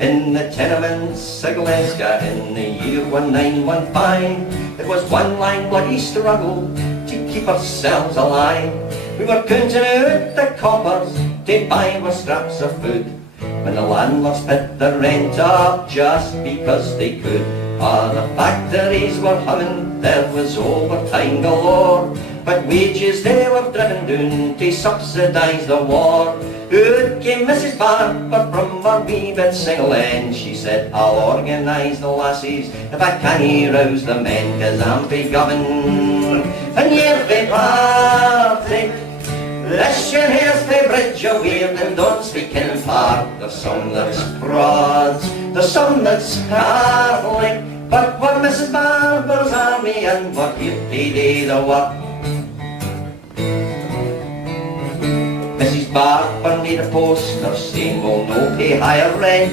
In the tenements of Glasgow in the year 1915, it was one long bloody struggle to keep ourselves alive. We were counting out the coppers to buy our scraps of food, when the landlords put the rent up just because they could. The factories were humming, there was overtime galore, but wages they were driven down to subsidise the war. Out came Mrs. Barbour from her wee bit single end. She said, I'll organise the lassies if I can't rouse the men, 'cause I'm be governed. And ye're be party, this year here's the bridge of Weird and don't speak in part. There's some that's broads, there's some that's Catholic, but we're Mrs. Barbour's army and we're here to do the work. Mrs. Barbour made a poster saying we'll no pay higher rent,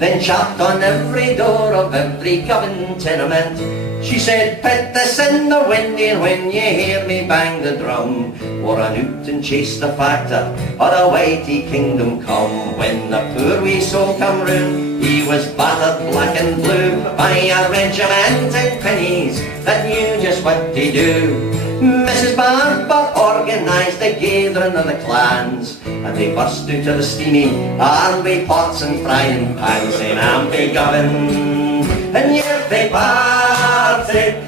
then chapped on every door of every Govan tenement. She said, put this in the window when you hear me bang the drum, or run out and chase the factor, or a whitey kingdom come. When the poor wee soul come round, he was battered black and blue by a regiment of pennies that knew just what to do. Mrs. Barbour organised the gathering of the clans, and they burst out of the steamy army pots and frying pans, saying, I'm be governed, and you're be party.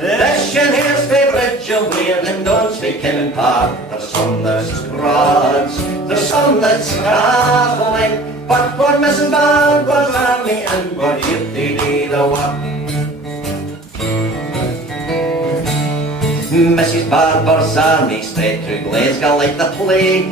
This year here's the bridge of Weird and don't speak in part. There's some that's broads, there's some that's Catholic, but for Mrs. Barbour's army and we're here to do the work. Mrs. Barbour's army spread through Glasgow like the plague.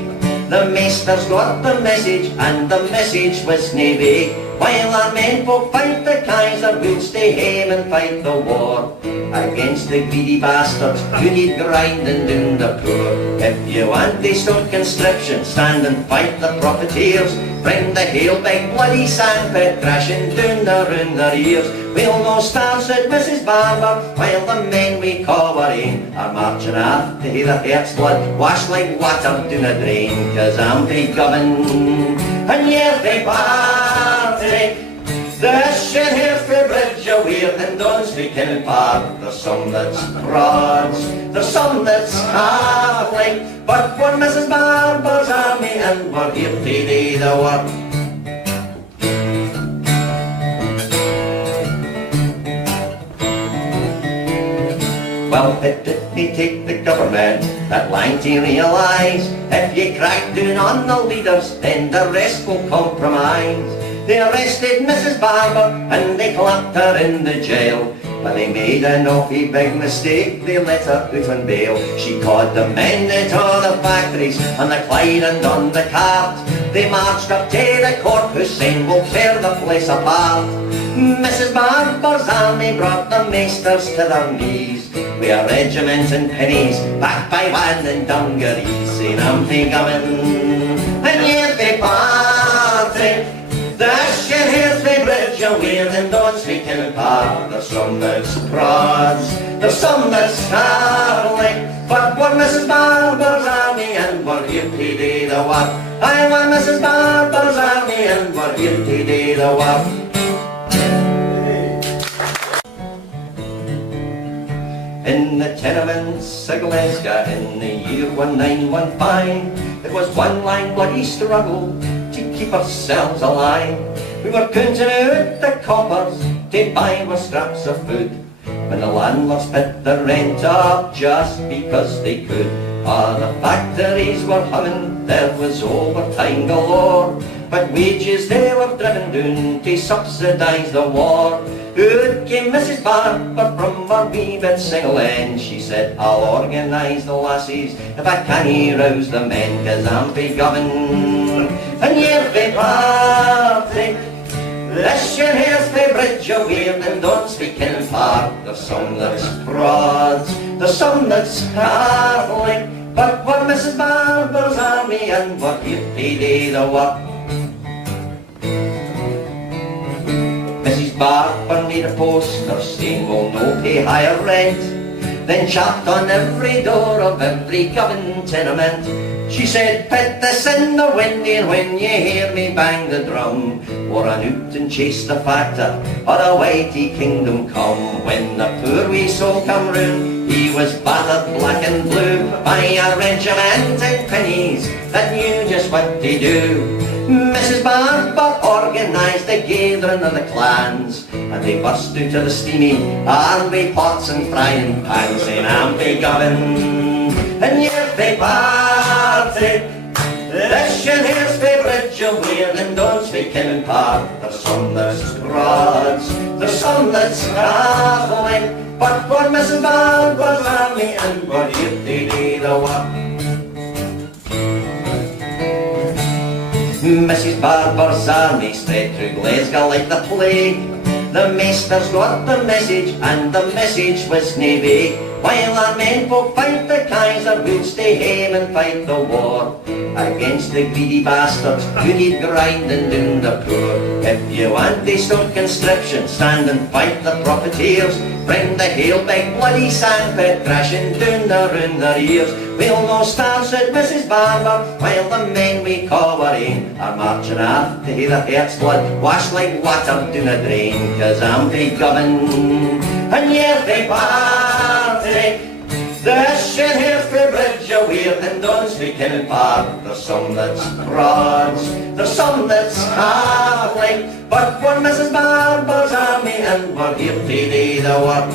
The maesters got the message and the message was nae vague. While our men folk fight the Kaiser, we'll stay hame and fight the war against the greedy bastards who need grinding down the poor. If you want to stop conscription, stand and fight the profiteers. Bring the hail big bloody sandpit crashing down around their ears. We'll no starve, said Mrs. Barbour, while the men we call our ain are marching off to hear the heart's blood wash like water down a drain. 'Cause I'm be governed and you're be party. This year here's the bridge of Weird and don't speak in part. There's some that's broads, there's some that's Catholic, but we're Mrs. Barbour's army and we're here to do the work. Well, it didn't take the government that line to realise, if you crack down on the leaders, then the rest will compromise. They arrested Mrs. Barbour and they clapped her in the jail, but they made an awfully big mistake, they let her out on bail. She caught the men into the factories on the Clyde and on the cart. They marched up to the courthouse saying we'll tear the place apart. Mrs. Barbour's army brought the maesters to their knees, with a regiment and pennies, backed by band and dungarees, saying I'm be governed and you're be party. This year here's the bridge of Weird and don't speak in part. There's some that's broads, there's some that's Catholic, but we're Mrs. Barbour's army and we're here to do the work. I want Mrs. Barbour's army and we're here to do the work. In the tenements of Glasgow in the year 1915, it was one long bloody struggle to keep ourselves alive. We were counting out the coppers to buy our scraps of food, when the landlords put the rent up just because they could. The factories were humming, there was overtime galore, but wages they were driven down to subsidise the war. Out came Mrs. Barbour from her wee bit single end. She said, I'll organise the lassies if I can't rouse the men, 'cause I'm be governed and you're be party. This year here's the bridge of Weird and don't speak in part. There's some that's broads, there's some that's Catholic, but we're Mrs. Barbour's army and we're here to do the work. Mrs. Barbour made a poster saying we'll no pay higher rent, then chapped on every door of every Govan tenement. She said, put this in the windy and when you hear me bang the drum, or run out and chase the factor, or a whitey kingdom come. When the poor wee soul come round, he was battered black and blue by a regiment in pennies that knew just what to do. Mrs. Barbour organised the gathering of the clans, and they burst out of the steamy army pots and frying pans, saying, I'm begotten, and you're Barbour. This and here's Footbridge away, and don't speak in part. There's some that's rods, there's some that's travelling, but for Mrs. Barbour's army, and we're here to do the work. Mrs. Barbour's army spread through Glasgow like the plague. The maesters got the message, and the message was nae vague. While our men folk fight the Kaiser, we'll stay hame and fight the war against the greedy bastards who need grinding down the poor. If you want to stop conscription, stand and fight the profiteers. Bring the hail big bloody sandpit crashing down around their ears. We'll no starve, said Mrs. Barbour, while the men we call our ain are marching aft to hear the heart's blood wash like water down a drain. 'Cause I'm the Govan and you're the Partick. This and here's Footbridge away, and don't speak in part. There's some that's broads, there's some that's half-like, but for Mrs. Barbour's army, and we're here to do the work.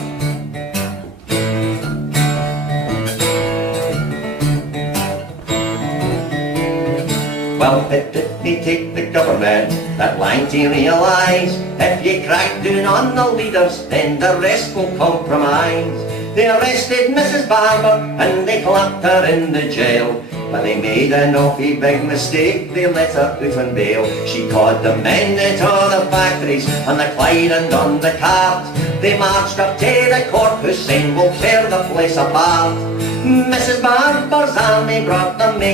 Well, it didn't take the government that line to realise, if you crack down on the leaders, then the rest will compromise. They arrested Mrs. Barbour and they clapped her in the jail. But they made an awfully big mistake, they let her out on bail. She caught the men into the factories on the Clyde and on the cart. They marched up to the court whose saying will tear the place apart. Mrs. Barbour's army brought the mace